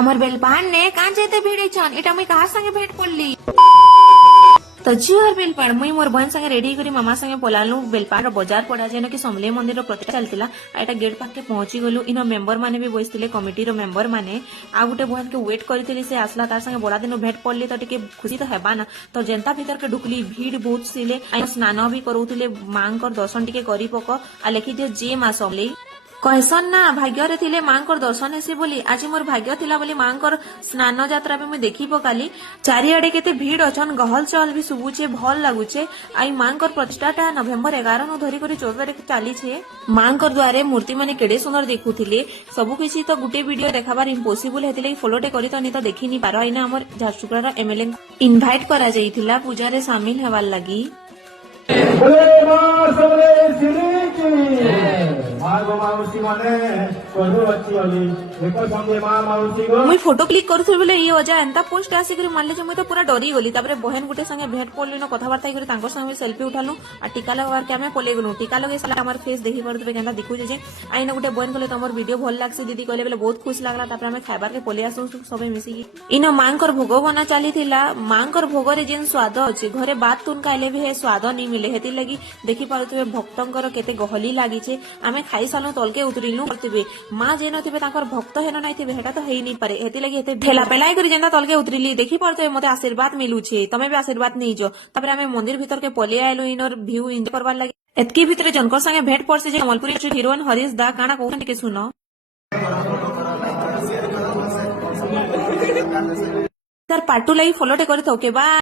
আমার বেলপাহাড় নে কাঁ যেতে ভিড়েছন এটা মুই কাহার সঙ্গে ভেট পড়লি তো ঝিওর বেলপাড় মুই মোর বহন সঙ্গে রেডি করি মামা সঙ্গে পলালু বেলপাড় বଜାର পড়া যেন কি ସମଲେଇ ମନ୍ଦିର ପ୍ରତିଷ୍ଠା ଚାଲିଥିଲା ଏଟା ଗେଟ୍ ପାଖେ ପହଞ୍ଚି ଗଲୁ ଇନ ମେମ୍ବର ମାନେ ବି ବସିଥିଲେ କମିଟିର ମେମ୍ବର ମାନେ ଆଉ ଗୋଟେ ବହନକେ ୱେଟ୍ କରିଥିଲି ସେ ଆସିଲା ତାର ସଙ୍ଗେ ବଡା ଦିନ ଭେଟ ପଡଲି ତ ଟିକେ ଖୁସି ତ ହେବା ନା ତ ଯେନ୍ତା ଭିତରକେ ଢୁକଲି ଭିଡ ବହୁତ ଥିଲେ ସ୍ନାନ ବି କରୁଥିଲେ ମାଙ୍କର ଦର୍ଶନ ଟିକେ କରି ପକ ଆଉ ଲେଖିଦିଅ ଯେ ମା ସମଲେଇ कहसन ना भाग्य थिले मांकर दर्शन हेसी बोली आज मोर भाग्य थिला बोली मांकर स्नान यात्रा भी मुझे देखी पकाली चारिआडे केते भीड़ अछन गहल चहल भी शुभुचे भल लगुचे आई मांकर प्रतिष्ठाटा नवेम्बर 11 नु धरी करी 14 तारिख चली छे मांकर द्वारे मूर्ति माने केडे सुंदर देखुथिले सबु किछि तो गुटे वीडियो देखाबार इम्पोसिबल हेतिले फॉलोटे करी तो नि तो देखि नि पारो इना हमर झारसुगुड़ा एमएलए इनवाइट करा जाइथिला पूजा रे शामिल हेबार लागि मुई फोटो क्लिक करूथि बोले ये वजह एंता पोस्ट आसी करी मानले जे मुई तो पूरा डरी गली तापरे बहन गुटे संगे भेट पड़ली न कथाबार्ता करी तांको संगे सेल्फी उठालु आ टीका लगावार के हमें पले गलु टीका लगे साला हमर फेस देखि परतबे केनता दिखु जे आइ न गुटे बहन कहले तमर वीडियो भल लागसे दीदी कहले बोले बहुत खुश लागला तापरे हमें खाइबार के पले आसु सबे मिसी इन मांकर भोग बना चली थिला मांकर भोग रे जेन स्वाद अछि घरे बात तुन काले भी हे स्वाद नि मिले हेति लगी देखि पारुतबे भक्तंकर केते गहली लागि छे हमें खाई सालो तलके उतरिलु करतबे मां जे नथिबे ताकर भक्त हेन नाइ थिबे हेटा तो हेइ नि पारे हेति लगी हेते ठेला पेलाई करी जेंता तलके उतरिली देखि पड़ते मते आशीर्वाद मिलु छे तमे भी आशीर्वाद नै जो तापरे हमें मंदिर भीतर के पले आइलु इनर व्यू एन्जॉय करबार लागि एतकी भीतर जनकर संगे भेट पड़से जे कमलपुरी हीरोइन हरीश दा काना कहन के सुनो सर पाटू लाई फॉलोटे करी थोके बा।